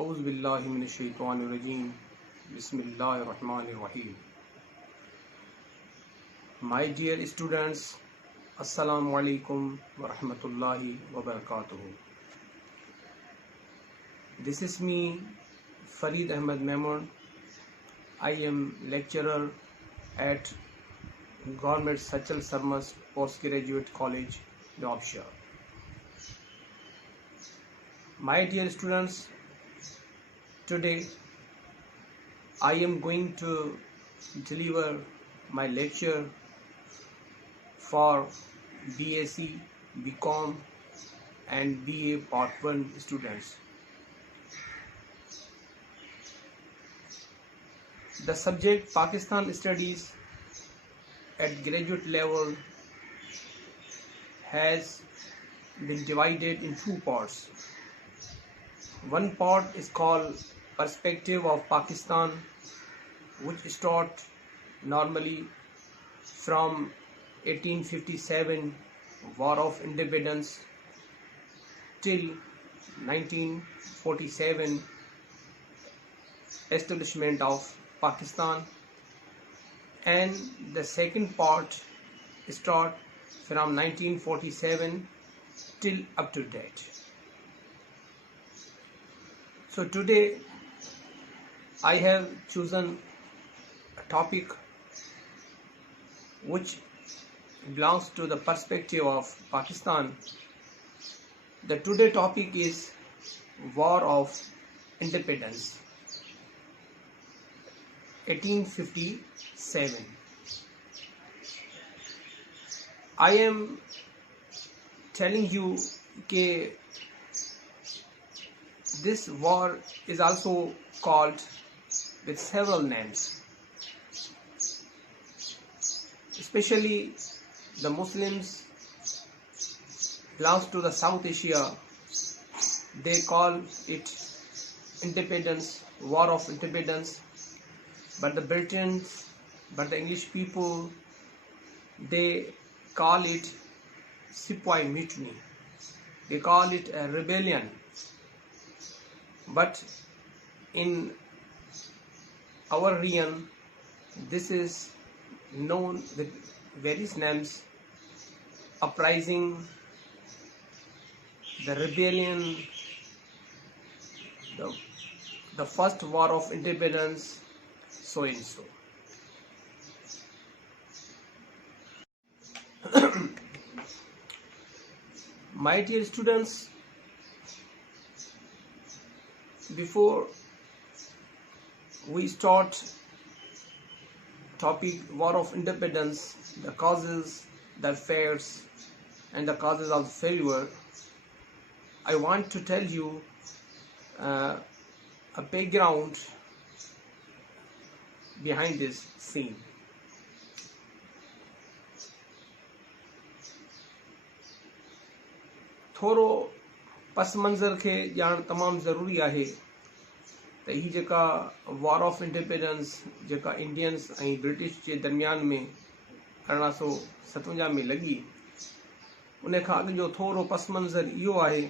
औज़ु बिल्लाहि मिनश शैतानिर रजीम बिस्मिल्लाहिर रहमानिर रहीम। My dear students, Assalamu alaikum wa rahmatullahi wa barakatuh. This is me, Farid Ahmed Memon. I am lecturer at Government Sachal Sarmas Postgraduate College, Yorkshire. My dear students, today I am going to deliver my lecture for BSc, BCom and BA Part 1 students. The subject Pakistan Studies at graduate level has been divided in two parts. One part is called Perspective of Pakistan, which start normally from 1857 War of Independence till 1947 establishment of Pakistan, and the second part start from 1947 till up to date. So today I have chosen a topic which belongs to the perspective of Pakistan. The today topic is War of Independence 1857. I am telling you that this war is also called with several names. Especially the Muslims belongs to the South Asia, they call it independence, War of Independence. But the Britons, but the English people, they call it Sepoy Mutiny. They call it a rebellion. But in our region, this is known with various names: uprising, the rebellion, the first war of independence, so and so. My dear students, before we start topic War of Independence, the causes, the affairs and the causes of failure, I want to tell you a background behind this scene. थोरो पस मंज़र के ॼाण तमाम ज़रूरी आहे त ही जेका war of independence जेका इंडियंस ऐं ब्रिटिश जे दरमियान में 1857 में लगी, उन खां अॻु जो थोरो पस मंज़र इहो आहे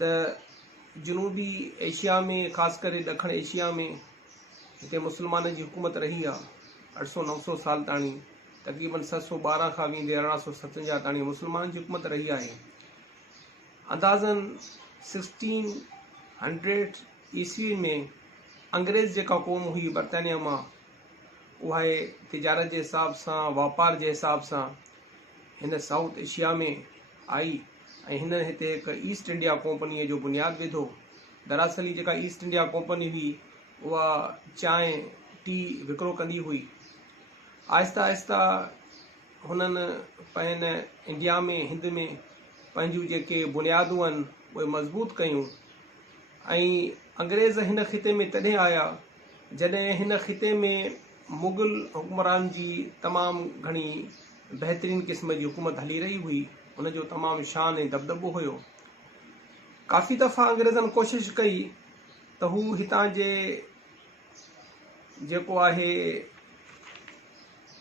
त जनूबी एशिया में, ख़ासि करे ॾखण एशिया में, हिते मुस्लमाननि जी हुकूमत रही आहे 800-900 साल ताणी। तक़रीबन 712 खां वेंदे 1857 ताणी मुस्लमाननि जी हुकूमत रही आहे। अंदाज़न 1600 ईस्वी में अंग्रेज़ जेका क़ौम हुई बरतानिया मां, उहा तिजारत जे हिसाब सां, वापार जे हिसाब सां हिन साउथ एशिया में आई ऐं हिन हिते हिकु ईस्ट इंडिया कंपनीअ जो बुनियादु विधो। दरअसल ही जेका ईस्ट इंडिया कंपनी हुई उहा चांहि टी विकिरो कंदी हुई। आहिस्ता आहिस्ता हुननि पंहिंजे इंडिया में, हिंद में पंहिंजूं जेके बुनियादूं आहिनि उहे मज़बूत कयूं ऐं अंग्रेज़ हिन ख़िते में तॾहिं आया जॾहिं हिन ख़िते में मुग़ल हुक्मरान जी तमामु घणी बहितरीन क़िस्म जी हुकूमत हली रही हुई। उनजो तमामु शान ऐं दबदबो हुयो। काफ़ी दफ़ा अंग्रेज़नि कोशिश कई त हू हितां जे जेको आहे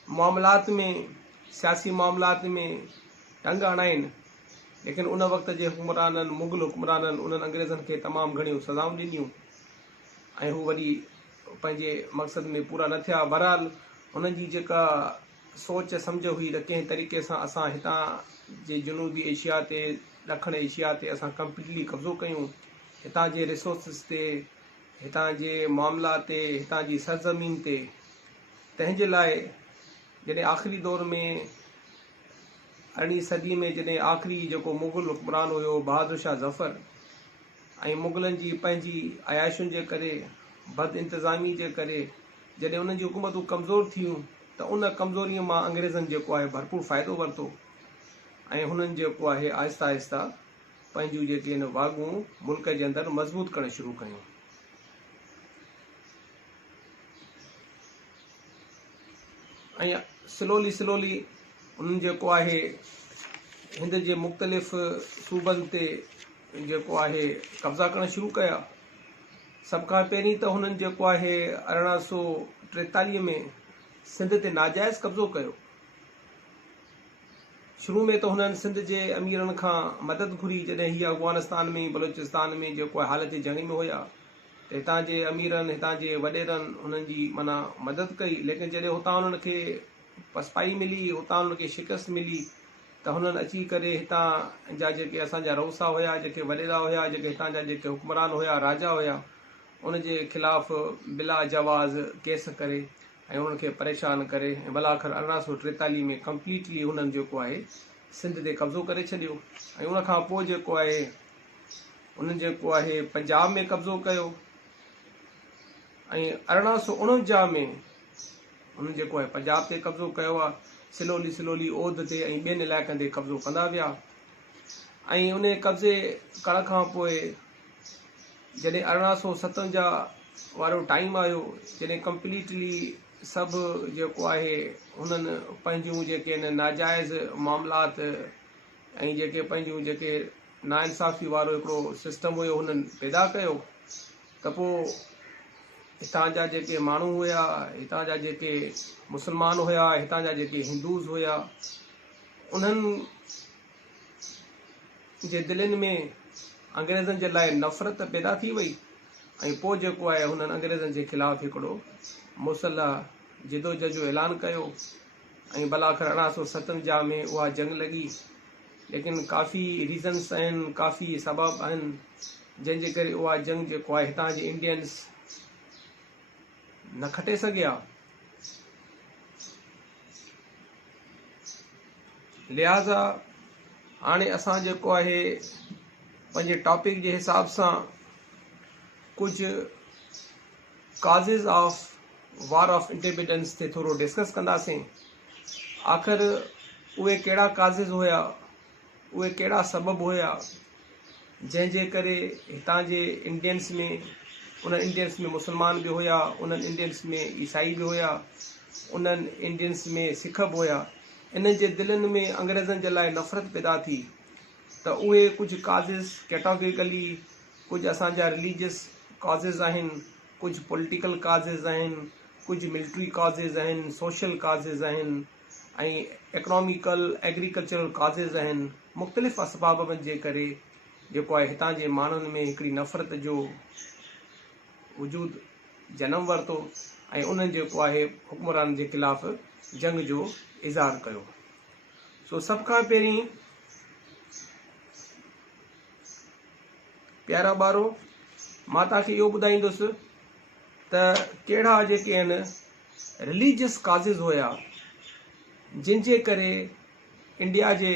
मामलात में, सियासी मामलात में टंग हणाइनि लेकिन उन वक़्त जे हुकुमराननि मुग़ल हुकुमराननि उन्हनि अंग्रेज़नि खे तमामु घणियूं सज़ाऊं ॾिनियूं ऐं हू वरी पंहिंजे मक़सद में पूरा न थिया। बहरहाल हुननि जी जेका सोच सम्झ हुई त कंहिं तरीक़े सां असां हितां जे जनूबी एशिया ते ॾखण एशिया ते असां कंप्लीटली कब्ज़ो कयूं, हितां जे रिसोर्सिस ते, हितां जे मामला ते, हितां जी सरज़मीन ते। तंहिंजे लाइ जॾहिं आख़िरी दौर में 18वीं सदी में जॾहिं आख़िरी जेको मुग़ल हुकुमरान हुयो बहादुर शाह ज़फ़र, ऐं मुग़लनि जी पंहिंजी अयाशुनि जे करे, बद इंतज़ामी जे करे जॾहिं उन्हनि जी हुकूमतूं कमज़ोर थियूं त उन कमज़ोरीअ मां अंग्रेज़नि जेको आहे भरपूर फ़ाइदो वरितो ऐं हुननि जेको आहे आहिस्ता आहिस्ता पंहिंजूं जेके आहिनि वागूं मुल्क जे अंदरि मज़बूत करणु शुरू कयूं। ऐं स्लोली उन्हनि जेको आहे हिंद जे मुख़्तलिफ़ सूबनि ते जेको आहे कब्ज़ा करणु शुरू कया। सभ खां पहिरीं त हुननि जेको आहे 1843 में सिंध ते नाजाइज़ कब्ज़ो कयो। शुरू में त हुननि सिंध जे अमीरनि खां मदद घुरी जॾहिं हीअ अफ़गानिस्तान में बलोचिस्तान में जेको आहे हालत जंग में हुया, त हितां जे अमीरनि हितां जे वॾेरनि हुननि जी माना मदद कई। लेकिन जॾहिं हुतां हुननि खे पसपाई मिली, हुतां हुननि खे शिकस्त मिली, त हुननि अची करे हितां जा जेके असांजा रउसा हुया, जेके वॾेरा हुया, जेके हितां जा जेके हुक्मरान हुया, राजा हुया, उन जे ख़िलाफ़ बिला जवाज़ केस करे ऐं उन्हनि खे परेशान करे ऐं भला आख़िर 1843 में कंप्लीटली हुननि जेको आहे सिंध ते कब्ज़ो करे छॾियो। ऐं उन खां पोइ जेको आहे उन्हनि जेको आहे पंजाब में कब्ज़ो कयो ऐं 1849 में उन्हनि जेको आहे पंजाब ते कब्ज़ो कयो आहे। स्लोली ओध ते ऐं ॿियनि इलाइक़नि ते कब्ज़ो कंदा विया ऐं उन कब्ज़े करण खां पोइ जॾहिं 1857 वारो टाइम आयो, जॾहिं कंप्लीटली सभु जेको आहे हुननि पंहिंजूं जेके आहिनि नाजाइज़ मामलात ऐं जेके पंहिंजूं जेके नाइंसाफ़ी वारो हिकिड़ो सिस्टम हुयो हुननि पैदा कयो, त पोइ हितां जा जेके माण्हू हुया, हितां जा जेके मुस्लमान हुया, हितां जा जेके हिंदूज़ हुया, उन्हनि जे दिलनि में अंग्रेज़नि जे लाइ नफ़रत पैदा थी वई ऐं पोइ जेको आहे हुननि अंग्रेज़नि जे ख़िलाफ़ हिकिड़ो मुसलह जिदोजहद जो ऐलान कयो ऐं भला आख़िर 1857 में उहा जंग लॻी। लेकिन काफ़ी रीज़न्स आहिनि, काफ़ी सबब आहिनि जंहिंजे करे उहा जंग जेको आहे हितां जे इंडियंस न खटे सघिया। लिहाज़ा हाणे असां जेको आहे पंहिंजे टॉपिक जे हिसाब सां कुझु काज़िज़ ऑफ वार ऑफ इंडिपेंडेंस ते थोरो डिस्कस कंदासीं। आख़िर उहे कहिड़ा काज़िज़ हुया, उहे कहिड़ा सबब हुया जंहिंजे करे हितां जे इंडियंस में, उन इंडियंस में मुस्लमान बि हुया, उन्हनि इंडियंस में ईसाई बि हुया, उन्हनि इंडियंस में सिख बि हुया, इन जे दिलनि में अंग्रेज़नि जे लाइ नफ़रत पैदा थी। त उहे कुझु काज़िज़ कैटेगरिकली, कुझु असांजा रिलीजियस काज़िज़ आहिनि, कुझु पॉलिटिकल काज़िज़ आहिनि, कुझु मिलिट्री काज़िज़ आहिनि, सोशल काज़िज़ आहिनि ऐं इकोनॉमिकल एग्रीकल्चरल काज़िज़ आहिनि। मुख़्तलिफ़ असबाबनि जे करे जेको आहे हितां जे माण्हुनि में हिकिड़ी नफ़रत जो वजूद जनम वरितो ऐं उन्हनि जेको आहे हुक्मरान जे ख़िलाफ़ जंग जो इज़हार कयो। सो सभ खां पहिरीं प्यारा ॿारो, मां तव्हांखे इहो ॿुधाईंदुसि त कहिड़ा जेके आहिनि रिलीजियस काज़िज़ हुया जिन जे करे इंडिया जे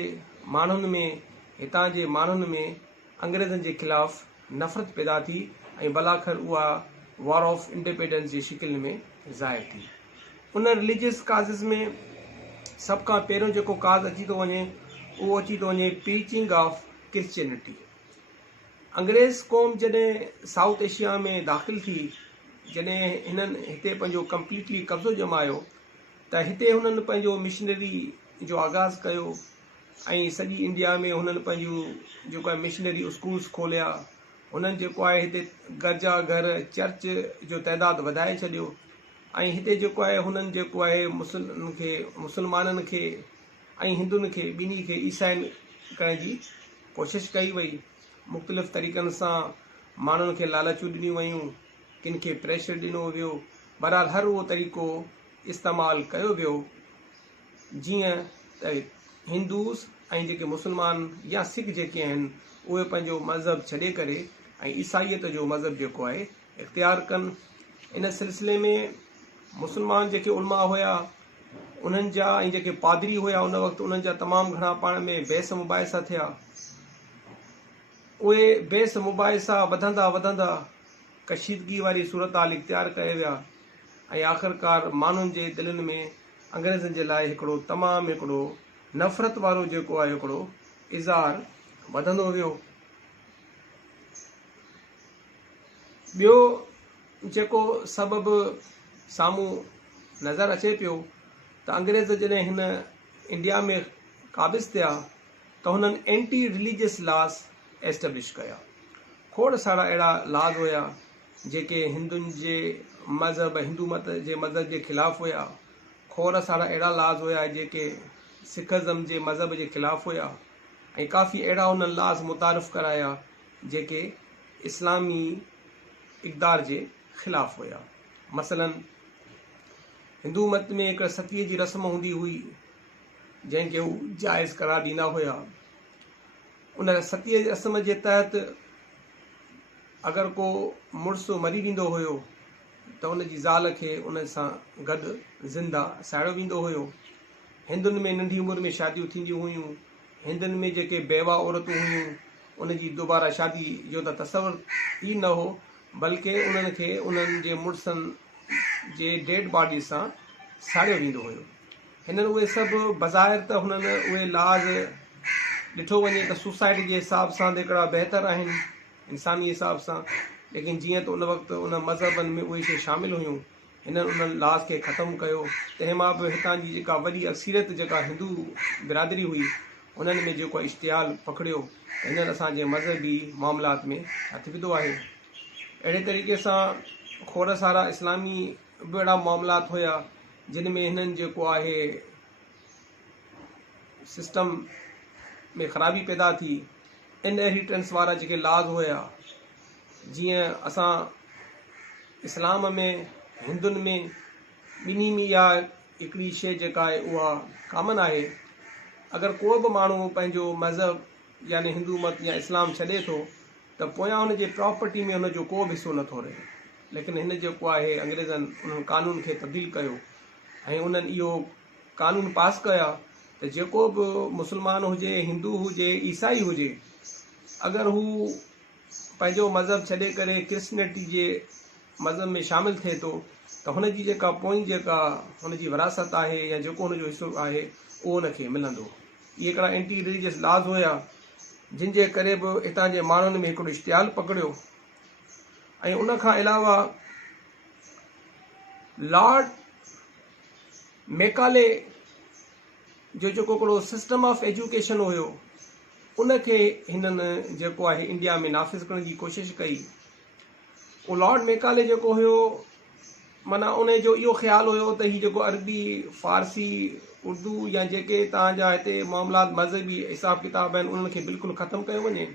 माण्हुनि में, हितां जे माण्हुनि में अंग्रेज़नि जे ख़िलाफ़ नफ़रत पैदा थी ऐं भलाखिर उहा वॉर ऑफ इंडिपेंडेंस जी शिकिल में ज़ाहिर थी। उन रिलीजियस काज़िज़ में सभ खां पहिरियों जेको काज़ अची थो वञे उहो अची थो वञे प्रीचिंग ऑफ क्रिश्चियनिटी। अंग्रेज़ क़ौम जॾहिं साउथ एशिया में दाख़िल थी, जॾहिं हिननि हिते पंहिंजो कंप्लीटली कब्ज़ो जमायो, त हिते हुननि पंहिंजो मिशनरी जो आगाज़ कयो ऐं सॼी इंडिया में हुननि पंहिंजूं जेको आहे मिशनरी स्कूल्स खोलिया। हुननि जेको आहे हिते गिरजा घर, चर्च जो तइदादु वधाए छॾियो ऐं हिते जेको आहे हुननि जेको आहे मुसलमाननि खे ऐं हिंदुनि खे ॿिन्ही खे ईसाइन करण जी कोशिशि कई वई, मुख़्तलिफ़ तरीक़नि सां माण्हुनि खे लालचूं ॾिनियूं वयूं, किन खे प्रेशर ॾिनो वियो। बहरहाल हर उहो तरीक़ो इस्तेमालु कयो वियो जीअं त हिंदूस ऐं जेके मुस्लमान या सिख जेके आहिनि उहे पंहिंजो मज़हब छॾे करे ऐं ईसाईयत जो मज़हब जेको आहे इख़्तियार कनि। इन सिलसिले में मुस्लमान जेके उलमा हुया उन्हनि जा ऐं जेके पादरी हुया उन वक़्तु उन्हनि जा तमामु घणा पाण में बहस मुबाहिसा थिया। उहे बहस मुबाहिसा वधंदा वधंदा कशीदगी वारी सूरत हाल इख़्तियार कया विया ऐं आख़िरकार माण्हुनि जे दिलनि में अंग्रेज़नि जे लाइ हिकिड़ो तमामु हिकिड़ो नफ़रत वारो जेको आहे हिकिड़ो इज़हार वधंदो वियो। ॿियो जेको सबबु साम्हूं नज़र अचे पियो त अंग्रेज़ जॾहिं हिन इंडिया में क़ाबिज़ थिया त हुननि एंटी रिलीजियस लॉस एस्टेब्लिश कया। खोड़ सारा अहिड़ा लॉज हुया जेके हिंदुनि जे मज़हब हिंदू मत जे मज़हब जे ख़िलाफ़ु हुया। खोड़ सारा अहिड़ा लॉज हुया जेके सिखज़म जे मज़हब जे ख़िलाफ़ु हुया ऐं काफ़ी अहिड़ा हुननि लॉज मुतारिफ़ कराया जेके इस्लामी इक़दार जे ख़िलाफ़ु हुया। मसलन हिंदू मत में हिकु सतीअ जी रस्म हूंदी हुई जंहिंखे हू जाइज़ करार ॾींदा हुया। उन सतीअ जी रस्म जे तहत अगरि को मुड़ुसु मरी वेंदो हुयो त उन जी ज़ाल खे उन सां गॾु ज़िंदा साड़ियो वेंदो हुयो। हिंदुनि में नंढी उमिरि में शादियूं थींदियूं हुयूं। हिंदुनि में जेके बेवा औरतूं हुयूं उन जी दुबारा शादी जो त तसवुर ई न हो, बल्कि उन्हनि खे उन्हनि जे मुड़ुसनि जे डेड बॉडी सां साड़ियो वेंदो हुयो। हिननि उहे सभु बज़ाहिर त हुननि उहे लाज़ ॾिठो वञे त सुसाइटी जे हिसाब सां त हिकिड़ा बहितर आहिनि इंसानी हिसाब सां, लेकिन जीअं त उन वक़्तु उन मज़हबनि में उहे शइ शामिलु हुयूं हिननि उन्हनि लाज़ खे ख़तमु कयो। तंहिं मां बि हितां जी जेका वॾी अक्सीरियत जेका हिंदू बिरादरी हुई उन्हनि में जेको इश्तिहाल पकड़ियो हिननि असांजे मज़हबी मामलात में हथु विधो आहे। अहिड़े तरीक़े सां खोड़ सारा इस्लामी बि अहिड़ा मामलात हुया जिन में हिननि जेको आहे सिस्टम में ख़राबी पैदा थी। इनहेरिटेंस वारा जेके लाज़ हुया, जीअं असां इस्लाम में हिंदुनि में ॿिन्ही में इहा हिकिड़ी शइ जेका आहे उहा कामन आहे। अगरि को बि माण्हू पंहिंजो मज़हब यानी हिंदू मत या इस्लाम छॾे थो त पोयां हुनजे प्रॉपर्टी में हुनजो को बि हिसो नथो रहे। लेकिन हिन जेको आहे अंग्रेज़नि उन्हनि कानून खे तब्दील कयो ऐं उन्हनि इहो कानून पास कया त जेको बि मुस्लमान हुजे, हिंदू हुजे, ईसाई हुजे, अगरि हू पंहिंजो मज़हब छॾे करे क्रिश्चनिटी जे मज़हब में शामिलु थिए थो त हुनजी जेका पोइ जेका हुनजी विरासत आहे या जेको हुनजो हिसो आहे उहो हुनखे मिलंदो। इहे हिकिड़ा एंटी रिलीजियस लॉज हुया जिन जे करे बि हितां जे माण्हुनि में हिकिड़ो इश्तिहाल पकड़ियो। ऐं उन खां अलावा लॉर्ड मैकाले जो जेको हिकिड़ो सिस्टम ऑफ एजुकेशन हुयो उनखे हिननि जेको आहे इंडिया में नाफ़िज़ करण जी कोशिशि कई। उहो लॉर्ड मैकाले जेको हुयो माना उन जो इहो ख़्यालु हुयो त हीउ जेको अरबी फ़ारसी उर्दू या जेके तव्हांजा हिते मामलात मज़हबी हिसाब किताब आहिनि उन्हनि खे बिल्कुलु ख़तमु कयो वञे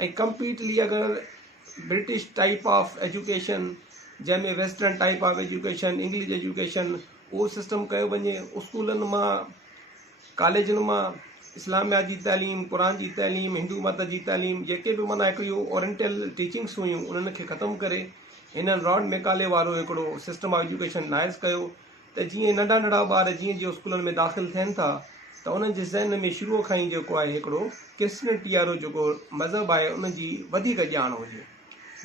ऐं कंप्लीटली अगरि ब्रिटिश टाइप ऑफ एजुकेशन जंहिंमें western type of education English education उहो सिस्टम कयो वञे। स्कूलनि मां कॉलेजनि मां इस्लामिया जी तइलीम, क़ुरान जी तइलीम, हिंदू मत जी तइलीम जेके बि माना हिकिड़ियूं ओरिएंटल टीचिंग्स हुयूं उन्हनि खे ख़तमु करे हिननि लॉर्ड मैकाले वारो हिकिड़ो सिस्टम ऑफ एजुकेशन नाइज़ कयो त जीअं नंढा नंढा ॿार जीअं जीअं स्कूलनि में दाख़िलु थियनि था त उन्हनि जे ज़हन में शुरूअ खां ई जेको आहे हिकिड़ो क्रिश्चनिटी वारो जेको मज़हब आहे उनजी वधीक ॼाण हुजे।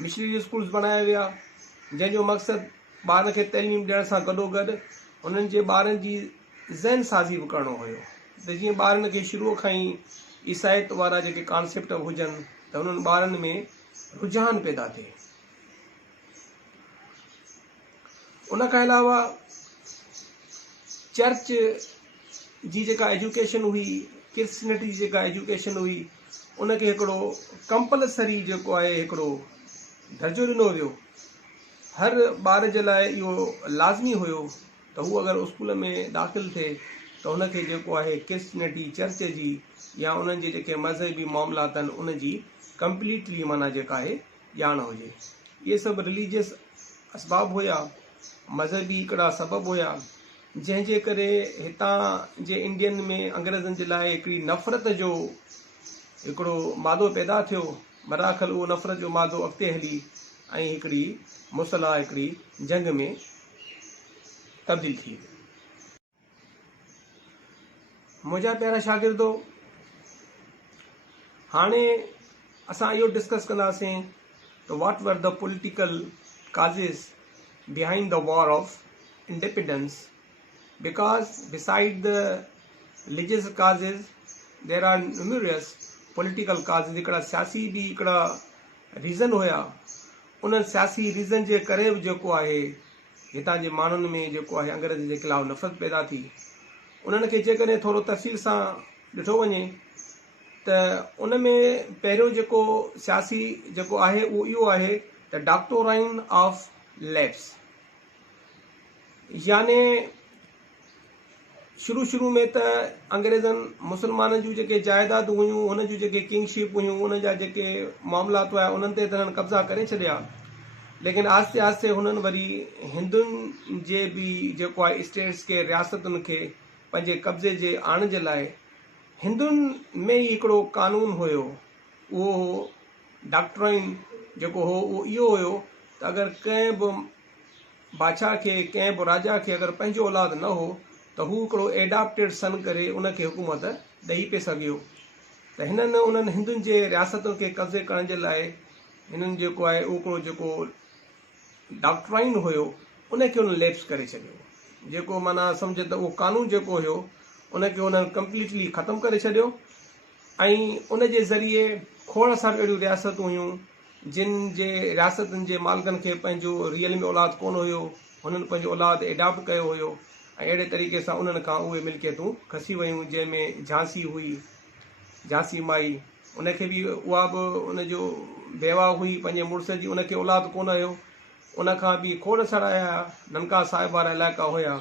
मिशनरी स्कूल्स बणाया विया जंहिंजो मक़सदु ॿार खे तइलीम ॾियण सां गॾोगॾु उन्हनि जे ॿारनि जी ज़हन साज़ी बि करणो हुयो त जीअं ॿारनि खे शुरूअ खां ई ईसाइत वारा जेके कॉन्सेप्ट हुजनि त उन्हनि ॿारनि में रुझान पैदा थिए। उन खां अलावा चर्च जी जेका एजुकेशन हुई, क्रिश्चनिटी जी जेका एजुकेशन हुई उनखे हिकिड़ो कंपलसरी जेको आहे हिकिड़ो दर्जो ॾिनो वियो। हर ॿार जे लाइ इहो लाज़मी हुयो त हू अगरि स्कूल में दाख़िलु थिए त हुनखे जेको आहे क्रिश्चनिटी चर्च जी या उन्हनि जे जेके मज़हबी मामलात आहिनि उन जी कंप्लीटली माना जेका आहे ॼाण हुजे। इहे सभु रिलीजियस असबाब हुया, मज़हबी हिकिड़ा सबब हुया जंहिंजे करे हितां जे इंडियन में अंग्रेज़नि जे लाइ हिकिड़ी नफ़रत जो हिकिड़ो मादो पैदा थियो। बराखल उहो नफ़रत जो मादो अॻिते हली ऐं हिकिड़ी मुसला हिकिड़ी जंग में तब्दील थी वई। मुंहिंजा प्यारा शागिर्दो, हाणे असां इहो डिस्कस कंदासीं त what were the political causes behind the war of independence, because beside the religious causes there are numerous political causes। हिकिड़ा सियासी भी हिकिड़ा रीज़न हुया। उन सियासी रीज़न जे करे बि जेको आहे हितां जे माण्हुनि में जेको आहे अंग्रेज़नि जे ख़िलाफ़ नफ़रत पैदा थी। उन्हनि खे जेकॾहिं थोरो तफ़सील सां ॾिठो वञे त उन में पहिरियों जेको सियासी जेको आहे उहो इहो आहे त डॉक्ट्राइन ऑफ लैप्स, याने शुरू में त अंग्रेज़नि मुसलमाननि जूं जेके जाइदादूं हुयूं, हुन जूं जेके किंगशिप हुयूं, हुन जा जेके मामलात हुआ उन्हनि ते त कब्ज़ा करे छॾिया। लेकिन आस्ते आस्ते हुननि वरी हिंदुनि जे बि जेको आहे स्टेट्स खे, रियासतुनि खे पंहिंजे कब्ज़े जे आणण जे लाइ हिंदुनि में ई हिकिड़ो कानून हुयो। उहो डॉक्ट्राइन जेको हो उहो इहो हुयो त अगरि कंहिं बि बादशाह खे, कंहिं बि राजा खे अगरि पंहिंजो औलाद न हो त हू हिकिड़ो एडॉप्टेड सन करे उनखे हुकूमत ॾेई पिए सघियो। त हिननि उन्हनि हिंदुनि जे रियासतुनि खे कब्ज़े करण जे लाइ हिननि जेको आहे उहो जेको डॉक्ट्राइन हुयो उनखे उन्हनि लैप्स करे छॾियो। जेको माना सम्झ त उहो कानून जेको हुयो उनखे उन्हनि कंप्लीटली ख़तमु करे छॾियो ऐं उन जे ज़रिए खोड़ सारियूं अहिड़ियूं रियासतूं हुयूं जिन जे रियासतुनि जे मालिकनि खे पंहिंजो रियल में औलाद कोन हुयो, हुननि पंहिंजो औलाद एडॉप्ट कयो हुयो ऐं अहिड़े तरीक़े सां उन्हनि खां उहे मिल्कियतूं खसी वयूं। जंहिंमें झांसी हुई, झांसी माई, उनखे बि उहा बि उनजो बेवा हुई पंहिंजे मुड़ुस जी, उनखे औलाद कोन हुयो। उनखां बि खोड़ सारा ननका साहिब वारा इलाइक़ा हुया।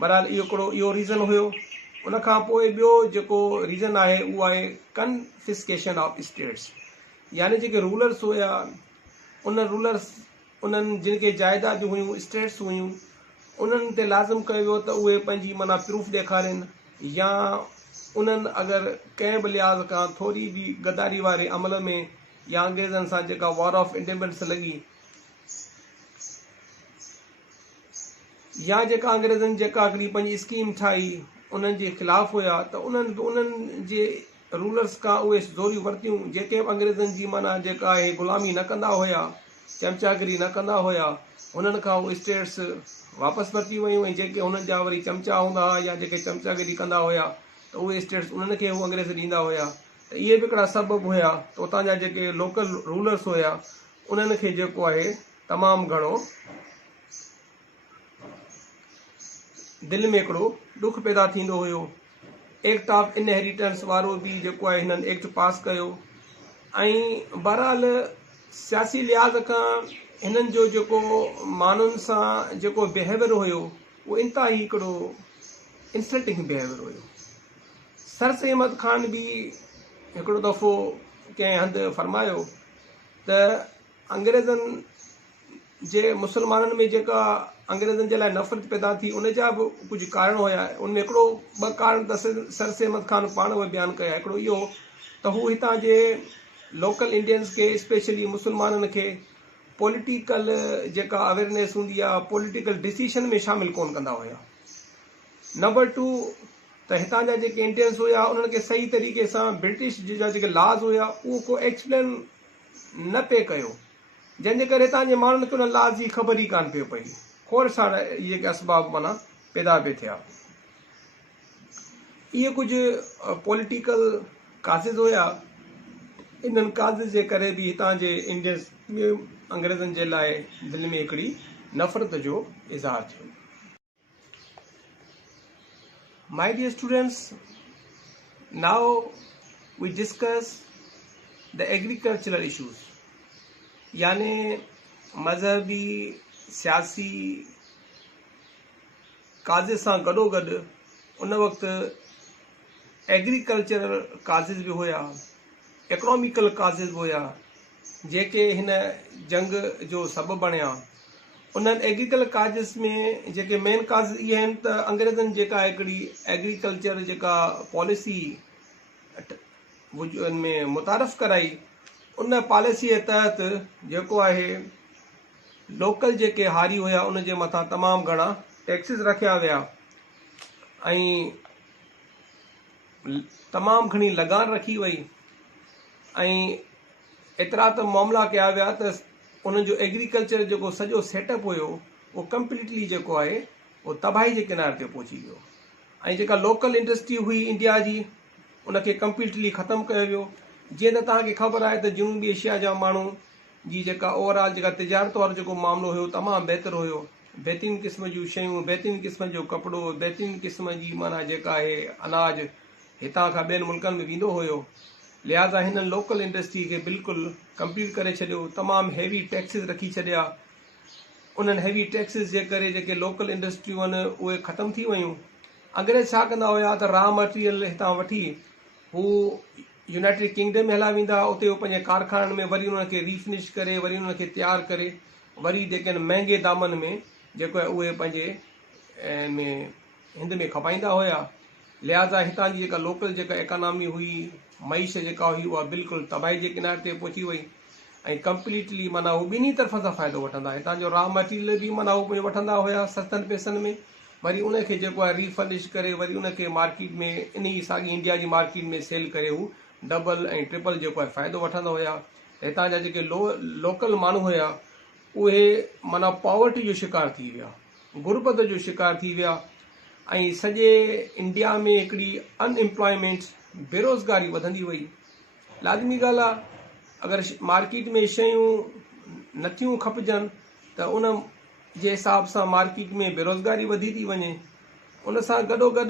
बहरहाल इहो रीज़न हुयो। उनखां पोइ ॿियो जेको रीज़न आहे उहो आहे कन्फिस्केशन ऑफ स्टेट्स, यानी जेके रूलर्स हुया उन रूलर्स उन्हनि जिन खे जाइदादूं हुयूं, स्टेट्स हुयूं, उन्हनि ते लाज़िम कयो वियो त उहे पंहिंजी माना प्रूफ ॾेखारनि या उन्हनि अगरि कंहिं बि लिहाज़ खां थोरी बि गद्दारी वारे अमल में या अंग्रेज़नि सां जेका वॉर ऑफ इंडिपेंडेंस लॻी या जेका अंग्रेज़नि जेका हिकिड़ी पंहिंजी स्कीम ठाही उन्हनि जे ख़िलाफ़ हुया त उन्हनि जे रूलर्स खां उहे ज़ोरियूं वरितियूं। जेके बि अंग्रेज़नि जी माना जेका आहे ग़ुलामी न कंदा हुया, चमचागिरी न कंदा हुया, उन्हनि खां उहे स्टेट्स वापसि वरिती वयूं ऐं जेके हुननि जा वरी चमचा हूंदा हुआ या जेके चमचागिरी कंदा हुया त उहे स्टेट्स उन्हनि खे उहे अंग्रेज़ ॾींदा हुया। त इहे बि हिकिड़ा सबबु हुया त उतां जा जेके लोकल रूलर्स हुया उन्हनि खे जेको आहे तमामु घणो दिलि में हिकिड़ो ॾुख पैदा थींदो हुयो। एक्ट ऑफ इनहेरिटेंस वारो बि जेको आहे हिननि एक्ट पास कयो ऐं बहरहाल सियासी लिहाज़ खां हिननि जो जेको माण्हुनि सां जेको बिहेवियर हुयो उहो इंतिहाई हिकिड़ो इंसल्टिंग बिहेवियर हुयो। सर अहमद ख़ान बि हिकिड़ो दफ़ो कंहिं हंधि फरमायो त अंग्रेज़नि जे मुसलमाननि में जेका अंग्रेज़नि जे लाइ नफ़रत पैदा थी उन जा बि कुझु कारण हुया। उनमें हिकिड़ो ॿ कारण त सर अहमद ख़ान पाण उहे बयानु कया। हिकिड़ो इहो त हू हितां जे लोकल इंडियंस खे स्पेशली मुसलमाननि खे पॉलिटिकल जेका अवेयरनेस हूंदी आहे, पॉलिटिकल डिसीशन में शामिलु कोन कंदा हुया। नंबर 2 त हितां जा जेके इंडियंस हुया उन्हनि खे सही तरीक़े सां ब्रिटिश जा जेके लॉज हुया उहो को एक्सप्लेन न पिए कयो, जंहिंजे करे हितां जे माण्हुनि खे उन लॉज जी ख़बर ई कान पियो पई। खोड़ सारा जेके असबाब माना पैदा पिए थिया। इहे कुझु पॉलिटिकल काज़िस हुया। इन्हनि काज़िस जे करे बि हितां जे इंडियंस में अंग्रेज़नि जे लाइ दिलि में हिकिड़ी नफ़रत जो इज़हार थियो। My dear students, now we discuss the agricultural issues, यानी मज़हबी सियासी काज़े सां गॾोगॾु उन वक़्तु एग्रीकल्चरल काज़िस भी हुआ, इकोनॉमिकल काज़िस भी हुआ जेके हिन जंग जो सबबु बणिया। उन्हनि एग्रीकल्चर काज़िस में जेके मेन काज़ इहे आहिनि त अंग्रेज़नि जेका हिकिड़ी एग्रीकल्चर जेका पॉलिसी में मुतारफ़ कराई, उन पॉलिसीअ तहत जेको आहे लोकल जेके हारी हुया उन जे मथां तमामु घणा टैक्सिस रखिया विया ऐं तमामु घणी लगान रखी वई ऐं एतिरा त मामला कया विया त उन्हनि जो एग्रीकल्चर जेको सॼो सेटअप हुयो उहो कंप्लीटली जेको आहे उहो तबाही जे किनारे ते पहुची वियो ऐं जेका लोकल इंडस्ट्री हुई इंडिया जी उनखे कंप्लीटली ख़तमु कयो वियो। जीअं त तव्हांखे ख़बर आहे त जनूबी एशिया जा माण्हू जी जेका ओवरऑल जेका तिजारत वारो जेको मामिलो हुयो तमामु बहितरु हुयो। बहितरीन क़िस्म जूं शयूं, बहितरीन क़िस्म जो कपिड़ो, बहितरीन क़िस्म जी माना जेका आहे अनाज हितां खां ॿियनि मुल्कनि में वेंदो हुयो। लिहाज़ा हिननि लोकल इंडस्ट्री खे बिल्कुलु कंप्लीट करे छॾियो, तमामु हैवी टैक्सिस रखी छॾिया। उन्हनि हैवी टैक्सिस जे करे जेके लोकल इंडस्ट्रियूं आहिनि उहे ख़तमु थी वियूं। अंग्रेज़ छा कंदा हुया त रॉ मटीरियल हितां वठी हू यूनाइटेड किंगडम में हला वेंदा, उते उहो पंहिंजे कारखाननि में वरी उन्हनि खे रीफिनिश करे वरी उन्हनि खे तयारु करे वरी जेके आहिनि महांगे दामनि में जेको आहे उहे पंहिंजे में हिंद में खपाईंदा हुया। लिहाज़ा हितां जी जेका लोकल जेका इकोनॉमी हुई, मईश जेका हुई उहा बिल्कुलु तबाही जे किनारे ते पहुची वई ऐं कंप्लीटली माना हू ॿिन्ही तरफ़ सां फ़ाइदो वठंदा। हितां जो रॉ मटीरियल बि माना हू वठंदा हुया सस्तनि पैसनि में, वरी उनखे जेको आहे रीफर्निश करे वरी उनखे मार्केट में इन ई साॻी इंडिया जी मार्केट में सेल करे हू डबल ऐं ट्रिपल जेको आहे फ़ाइदो वठंदा हुया। हितां जा जेके लोकल माण्हू हुया उहे माना पॉवर्टी जो शिकार थी विया, गुरबत जो शिकार थी विया ऐं सॼे इंडिया में हिकिड़ी अनएम्प्लॉयमेंट बेरोज़गारी वधंदी वई। लाज़मी ॻाल्हि आहे अगरि मार्केट में शयूं नथियूं खपजनि त उन जे हिसाब सां मार्केट में बेरोज़गारी वधी थी वञे। उन सां गॾोगॾु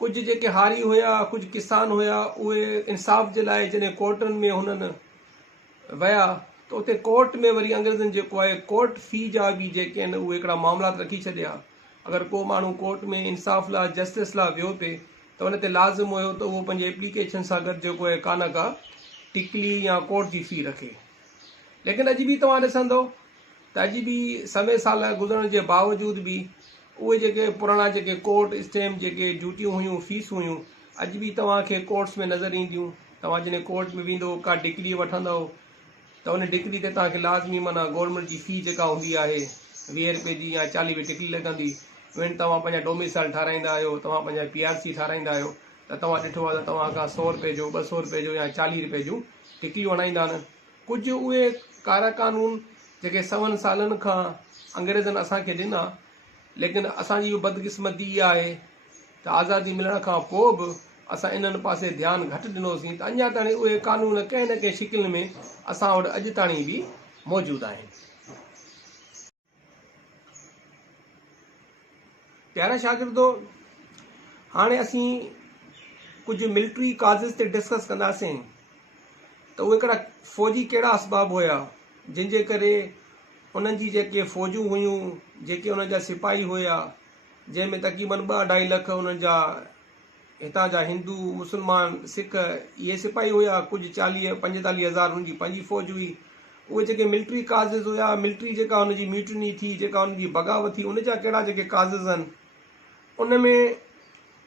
कुझु जेके हारी हुया, कुझु किसान हुया, उहे इंसाफ़ जे लाइ जॾहिं कोर्टनि में हुननि विया त उते कोर्ट में वरी अंग्रेज़नि जेको आहे कोर्ट फी जा बि जेके आहिनि उहे हिकिड़ा मामला रखी छॾिया। अगरि को माण्हू कोर्ट में इंसाफ़ लाइ जस्टिस लाइ वियो पिए त उन ते लाज़िम हुयो त उहो पंहिंजे एप्लीकेशन सां गॾु जेको आहे का न का टिकली या कोर्ट जी फी रखे। लेकिन अॼु बि तव्हां ॾिसंदो त अॼु बि समय साल गुज़रण जे बावजूद बि उहे जेके पुराणा जेके कोर्ट स्टैम्प जेके ड्यूटियूं हुयूं, फीस हुयूं, अॼु बि तव्हांखे कोर्ट्स में नज़र ईंदियूं। तव्हां जॾहिं कोर्ट में वेंदो का डिग्री वठंदव त उन डिग्री ते तव्हांखे लाज़मी माना गवर्नमेंट जी फी जेका हूंदी आहे 20 रुपए जी या 40 रुपए टिकली लॻंदी। वेन तव्हां पंहिंजा डोमिसाइल ठाराईंदा आहियो, तव्हां पंहिंजा PRC ठाराईंदा आहियो त तव्हां ॾिठो आहे त तव्हां खां 100 रुपए जो 200 रुपए जो या 40 रुपए जूं टिकलियूं हणाईंदा आहिनि। कुझु उहे कारा कानून जेके 100 सालनि खां अंग्रेज़नि असांखे ॾिना, लेकिन असांजी इहो बदकिस्मती इहा आहे त आज़ादी मिलण खां पोइ बि असां इन्हनि पासे ध्यानु घटि ॾिनोसीं त अञा ताईं उहे कानून कंहिं न कंहिं शिकिल में असां वटि अॼु ताईं बि मौजूदु आहिनि। प्यारा शागिर्दो, हाणे असीं कुझु मिलिट्री काज़िस ते डिस्कस कंदासीं त उहे हिकिड़ा फ़ौजी कहिड़ा असबाब हुया जंहिंजे करे उन्हनि जी जेके फ़ौजूं हुयूं, जेके उन्हनि जा सिपाही हुया, जंहिंमें तक़रीबन 2-2.5 लख उन्हनि जा हितां जा हिंदू, मुस्लमान, सिख इहे सिपाही हुया। कुझु 40-45 हज़ार उन्हनि जी पंहिंजी फ़ौज हुई। उहे जेके मिलिट्री काज़िस हुया, मिलिट्री जेका हुनजी म्यूटनी थी, जेका हुनजी बग़ावत थी, उन जा कहिड़ा जेके काज़िस आहिनि, उन में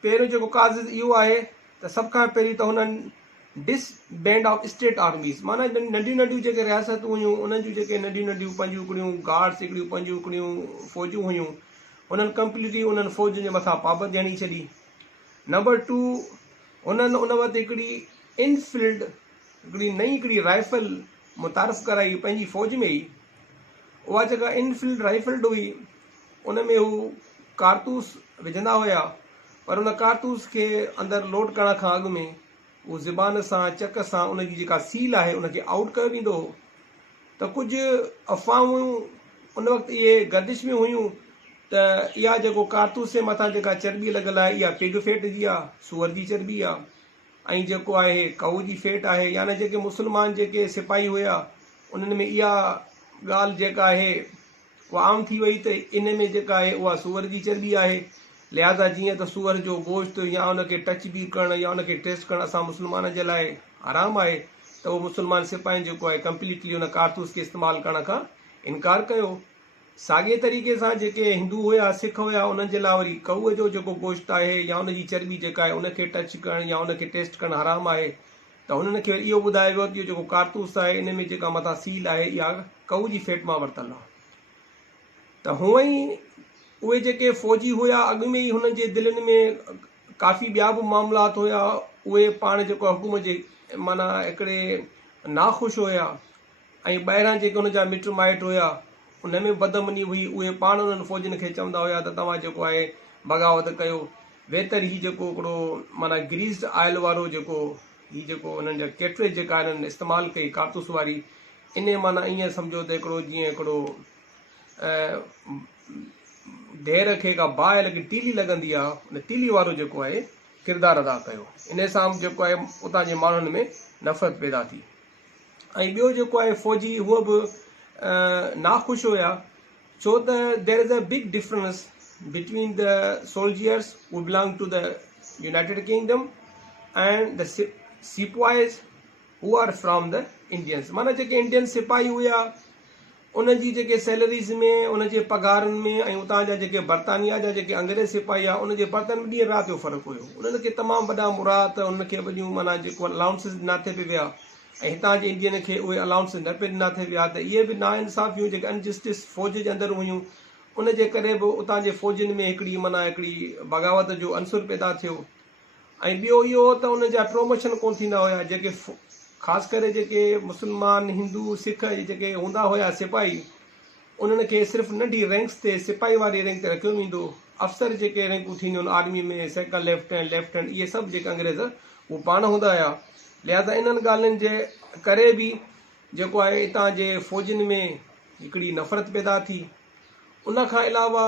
पहिरियों जेको काज़िस इहो आहे त सभ खां पहिरीं त हुननि डिसबैंड ऑफ स्टेट आर्मीज़, माना नंढियूं नंढियूं जेके रियासतूं हुयूं उन्हनि जूं जेके नंढियूं नंढियूं पंहिंजूं हिकिड़ियूं गार्ड्स, हिकिड़ियूं पंहिंजूं हिकिड़ियूं फ़ौजूं हुयूं, उन्हनि कंप्लीटली उन्हनि फ़ौजुनि जे मथां पाबंदी हणी छॾी। नंबर 2, उन्हनि उन वक़्तु हिकिड़ी इनफील्ड हिकिड़ी नई हिकिड़ी राइफल मुतारफ़ कराई पंहिंजी फ़ौज में ई। उहा जेका इनफील्ड राइफल हुई उन में हू कारतूस विझंदा हुया, पर उन कारतूस खे अंदरि लोड करण खां अॻु में उहो ज़बान सां, चक सां उनजी जेका सील आहे उनखे आउट कयो वेंदो हो। त कुझु अफ़वाहूं उन वक़्तु इहे गर्दिश में हुयूं त इहा जेको कारतूस जे मथां जेका चर्बी लॻल आहे इहा पिग फैट जी आहे, सूअर जी चर्बी आहे, ऐं जेको आहे कऊ जी फैट आहे। यानी जेके मुस्लमान जेके सिपाही हुया उन्हनि में इहा ॻाल्हि जेका आहे उहा आम थी वई त इन में जेका आहे उहा सूअर जी चर्बी आहे। लिहाज़ा जीअं त सूअर जो गोश्त या उनखे टच बि करणु या उनखे टेस्ट करणु असां मुस्लमाननि जे लाइ हराम आहे, त उहो मुस्लमान सिपाहियुनि जेको आहे कंप्लीटली उन कारतूस खे इस्तेमालु करण खां इनकार कयो। साॻिए तरीक़े सां जेके हिंदू हुया, सिख हुया, उन्हनि जे लाइ वरी कऊअ जो जेको गोश्त आहे या उनजी चर्बी जेका आहे उनखे टच करणु या उनखे टेस्ट करणु हराम आहे, त हुननि खे इहो ॿुधायो वियो त इहो जेको कारतूस आहे इन में जेका मथां सील आहे इहा कऊ जी फैट मां वरितल आहे। त हूअं ई उहे जेके फ़ौजी हुया अॻु में ई हुननि जे दिलनि में काफ़ी ॿिया बि मामलात हुया, उहे पाण जेको हुकूमत जे माना हिकिड़े नाख़ुशि हुया ऐं ॿाहिरां जेके हुनजा मिट माइट हुया उन में बदमनी हुई, उहे पाण उन्हनि फ़ौजियुनि खे चवंदा हुया त तव्हां जेको आहे बग़ावत कयो। बहितर ही जेको हिकिड़ो माना ग्रीस्ड ऑयल वारो जेको हीउ जेको हुननि जा कैटरेज जेका हिननि इस्तेमालु कई कारतूस वारी, इन माना ईअं सम्झो त हिकिड़ो जीअं हिकिड़ो ढेर खे का बाहि लॻी तीली लॻंदी आहे, उन तीली वारो जेको आहे किरदारु अदा कयो। इन सां जेको आहे उतां जे माण्हुनि में नफ़रत पैदा थी। ऐं ॿियो जेको आहे फ़ौजी हूअ बि नाख़ुशि हुया, छो त there is a big difference between the soldiers who belong to the United Kingdom and the sipahis who are from the Indians. माना जेके इंडियन सिपाही हुया उन जी जेके सैलरीज़ में, उन जे पघारनि में, ऐं उतां जा जेके बर्तानिया जा जेके अंग्रेज़ सिपाही आहे उन जे बर्तन में ॾींहं राति जो फ़र्क़ु हुयो। उन्हनि खे तमामु वॾा मुराद, उनखे वॾियूं माना जेको अलाउंसिस ॾिना थिए पई विया, ऐं हितां जे इंडियन खे उहे अलाउंसिस न पे ॾिना थिए विया। त इहे बि नाइंसाफ़ियूं जेके अनजस्टिस फ़ौज जे अंदरि हुयूं, उन जे करे बि उतां जे फ़ौजियुनि में हिकिड़ी माना हिकिड़ी बग़ावत जो अंसुर पैदा थियो। ऐं ॿियो इहो त उन जा प्रमोशन कोन थींदा हुया, जेके ख़ासि करे जेके मुस्लमान, हिंदू, सिख जेके हूंदा हुया सिपाही, उन्हनि खे सिर्फ़ु नंढी रैंक्स ते सिपाही वारी रैंक ते रखियो वेंदो। अफ़सर जेके रैंकूं थींदियूं आहिनि आर्मी में, सेकंड लेफ्टिनेंट, इहे सभु जेके अंग्रेज़ उहे पाण हूंदा हुया। लिहाज़ा इन्हनि ॻाल्हियुनि जे करे बि जेको आहे हितां जे फ़ौजियुनि में हिकिड़ी नफ़रत पैदा थी। उन खां अलावा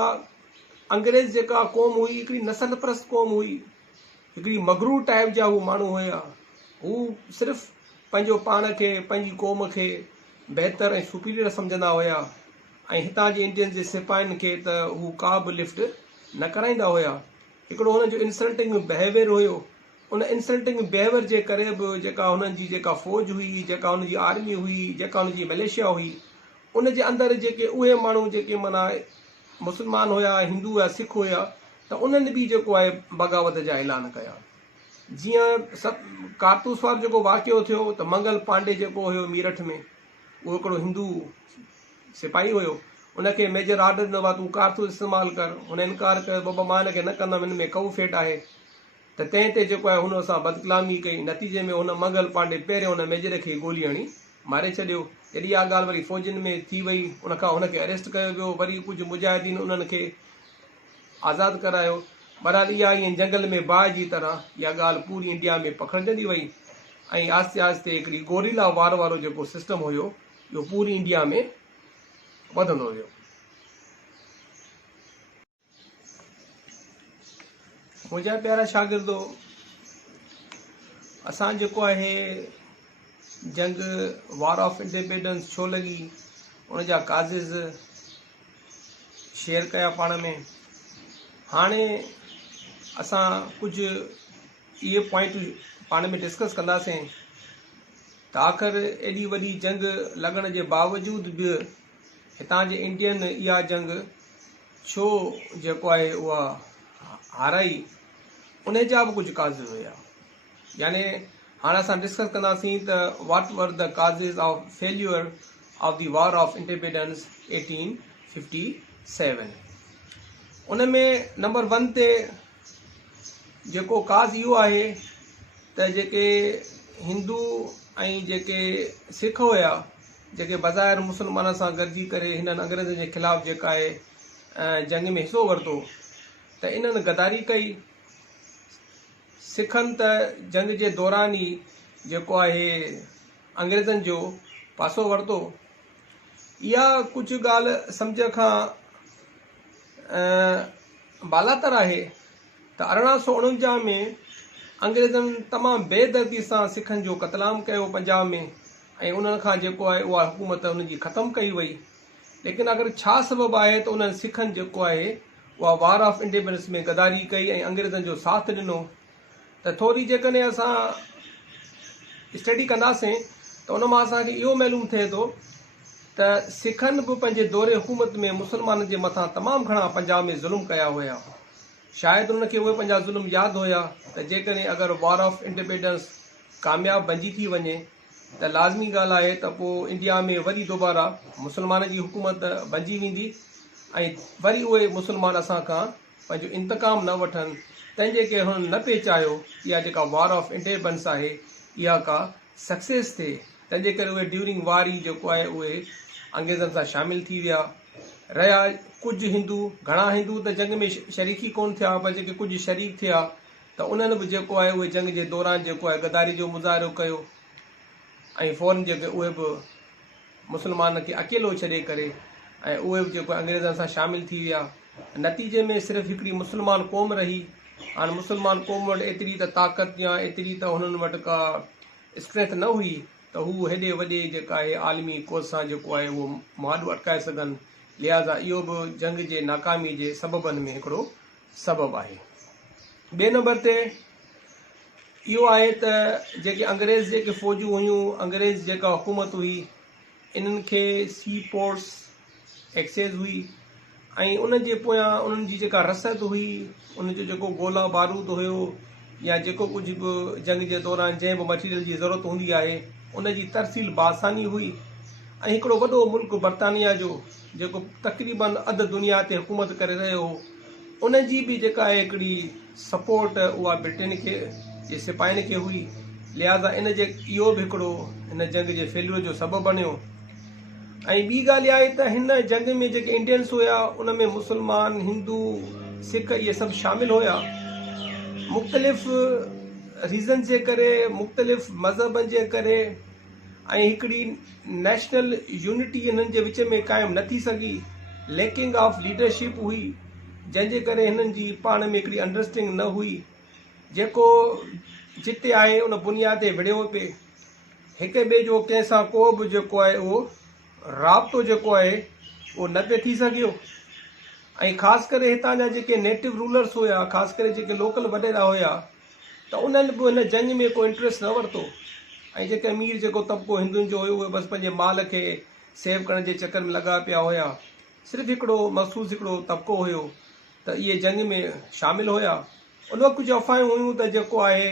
अंग्रेज़ जेका क़ौम हुई हिकिड़ी नसल परस्त क़ौम हुई, हिकिड़ी मगरूर टाइप जा हू माण्हू हुया। हू सिर्फ़ु पंहिंजो पाण खे, पंहिंजी क़ौम खे बहितर ऐं सुपीरियर सम्झंदा हुया, ऐं हितां जे इंडियन जे सिपाहियुनि खे त हू का बि लिफ्ट न कराईंदा हुया। हिकिड़ो हुननि जो इंसल्टिंग बिहेवियर हुयो। उन इंसल्टिंग बिहेवियर जे करे बि जेका हुननि जी जेका फ़ौज हुई, जेका हुनजी आर्मी हुई, जेका हुनजी मिलिशिया हुई, उन जे अंदरि जेके उहे माण्हू जेके माना मुस्लमान हुया, हिंदू हुया, सिख हुया, त उन्हनि बि जेको आहे बग़ावत जा ऐलान कया। जीअं सभु कारतूस वारो जेको वाक़ियो थियो त मंगल पांडे जेको हुयो मीरठ में, उहो हिकिड़ो हिंदू सिपाही हुयो। उनखे मेजर ऑर्डर ॾिनो आहे तूं कारतूस इस्तेमालु कर। हुन इनकार कयो, बाबा मां हिनखे न कंदुमि, हिन में कऊ फेट आहे। त तंहिं ते जेको आहे हुन सां बदकलामी कई। नतीजे में हुन मंगल पांडे पहिरियों हुन मेजर खे गोली हणी मारे छॾियो। जॾहिं इहा ॻाल्हि वरी फ़ौजियुनि में थी वई, उनखां हुनखे अरेस्ट कयो वियो। वरी कुझु मुजाहिदीन उन्हनि खे आज़ादु करायो। बहरहाल इहा ईअं जंगल में बाहि जी तरह इहा ॻाल्हि पूरी इंडिया में पखिड़िजंदी वई, ऐं आहिस्ते आहिस्ते हिकिड़ी गोरिला वार वारो जेको सिस्टम हुयो इहो पूरी इंडिया में वधंदो वियो। मुंहिंजा प्यारा शागिर्दो, असां जेको आहे जंग वार ऑफ इंडिपेंडेंस छो लॻी, उनजा काज़िज़ शेयर कया पाण में। हाणे असां कुझु इहे पॉइंट पाण में डिस्कस कंदासीं त आख़िर एॾी वॾी जंग लॻण जे बावजूद बि हितां जे इंडियन इहा जंग छो जेको आहे उहा हाराई, उन जा बि कुझु काज़िज़ हुया। यानी हाणे असां डिस्कस कंदासीं त what were the causes of failure of the war of independence 1857। उन में नंबर 1 ते जेको काज़ इहो आहे त जेके हिंदू ऐं जेके सिख हुया, जेके बज़ाहिर मुस्लमाननि सां गॾिजी करे हिननि अंग्रेज़नि जे ख़िलाफ़ु जेका आहे जंग में हिसो वरितो, त इन्हनि गदारी कई। सिखनि त जंग जे दौरान ई जेको आहे अंग्रेज़नि जो पासो वरितो। इहा कुझु ॻाल्हि सम्झ खां बालातर आहे त 1849 में अंग्रेज़नि तमामु बेदर्दी सां सिखनि जो क़तलाम कयो पंजाब में, ऐं उन्हनि खां जेको आहे उहा हुकूमत उनजी ख़तमु कई वई। लेकिन अगरि छा सबबु आहे त उन्हनि सिखनि जेको आहे उहा वार ऑफ इंडिपेंडेंस में गद्दारी कई ऐं अंग्रेज़नि जो साथ ॾिनो, त थोरी जेकॾहिं असां स्टडी कंदासीं त उन मां असांखे इहो मालूम थिए थो त सिखनि बि पंहिंजे दौरे हुकूमत में मुस्लमाननि जे मथां तमामु घणा पंजाब में ज़ुल्म कया हुया। शायदि उनखे उहे पंहिंजा ज़ुल्म यादि हुया त जेकॾहिं अगरि वार ऑफ इंडिपेंडेंस कामयाबु बणिजी थी वञे त लाज़मी ॻाल्हि आहे त पोइ इंडिया में वरी दोबारा मुस्लमान जी हुकूमत बणिजी वेंदी ऐं वरी उहे मुस्लमान असां खां पंहिंजो इंतकाम न वठनि। तंहिंजे करे हुननि न पिए चाहियो इहा जेका वार ऑफ इंडिपेंडेंस आहे इहा का सक्सेस थिए। तंहिंजे करे उहे ड्यूरिंग वार ई जेको आहे उहे अंग्रेज़नि सां शामिल थी विया। रहिया कुझु हिंदू, घणा हिंदू त जंग में शरीकी कोन थिया, पर जेके कुझु शरीक थिया त उन्हनि बि जेको आहे उहे जंग जे दौरान जेको आहे गद्दारी जो मुज़ाहिरो कयो ऐं फौरन जेके उहे बि मुस्लमान खे अकेलो छॾे करे ऐं उहे बि जेको अंग्रेज़नि सां शामिल थी विया। नतीजे में सिर्फ़ु हिकिड़ी मुस्लमान क़ौम रही। हाणे मुस्लमान क़ौम वटि एतिरी त ताक़त या एतिरी त हुननि वटि का स्ट्रेंथ न हुई त हू हेॾे वॾे जेका आहे आलमी कोर्स सां जेको आहे उहो मुआदो अटकाए सघनि। लिहाज़ा इहो बि जंग जे नाकामी जे सबबनि में हिकिड़ो सबबु आहे। ॿिए नंबर ते इहो आहे त जेके अंग्रेज़ जेके फ़ौजूं हुयूं, अंग्रेज़ जेका हुकूमत हुई, इन्हनि खे सी पोर्ट्स एक्सेस हुई ऐं उन जे पोयां उन्हनि जी जेका रसद हुई, उन जो जेको गोला बारूद हुयो या जेको कुझु बि जंग जे दौरान जंहिं बि मटीरियल जी ज़रूरत हूंदी आहे उन जी तरसील बासानी हुई। ऐं हिकिड़ो वॾो मुल्क बर्तानिया जो जेको तक़रीबन अधु दुनिया ते हुकूमत करे रहियो हो, उन जी बि जेका आहे हिकिड़ी सपोर्ट उहा ब्रिटेन खे जे सिपाहियुनि खे हुई। लिहाज़ा इन जे इहो बि हिकिड़ो हिन जंग जे फेल्यूर जो सबबु बणियो। ऐं ॿी ॻाल्हि आहे त हिन जंग में जेके इंडियंस हुया उन में मुस्लमान, हिंदू, सिख इहे सभु शामिल हुया। मुख़्तलिफ़ रीज़न जे करे, मुख़्तलिफ़ मज़हबनि जे करे ऐं हिकिड़ी नेशनल यूनिटी हिननि जे विच में क़ाइमु न थी सघी। लैकिंग ऑफ लीडरशिप हुई, जंहिंजे करे हिननि जी पाण में हिकिड़ी अंडरस्टैंडिंग न हुई। जेको जिते आहे उन बुनियाद ते विढ़ियो पिए, हिक ॿिए जो कंहिंसां को बि जेको आहे उहो राब्तो जेको आहे उहो न पिए थी सघियो। ऐं ख़ासि करे हितां जा जेके नेटिव रूलर्स हुया, ख़ासि करे जेके लोकल वॾेरा हुया, त उन्हनि बि हिन जंग में को इंट्रस्ट न वरितो। ऐं जेके अमीर जेको तबिको हिंदुनि जो हुयो उहे बसि पंहिंजे माल खे सेव करण जे चकर में लॻा पिया हुया। सिर्फ़ु हिकिड़ो मख़सूस हिकिड़ो तबिको हुयो त इहे जंग में शामिल हुया। उन वक़्तु कुझु अफ़वायूं हुयूं त जेको आहे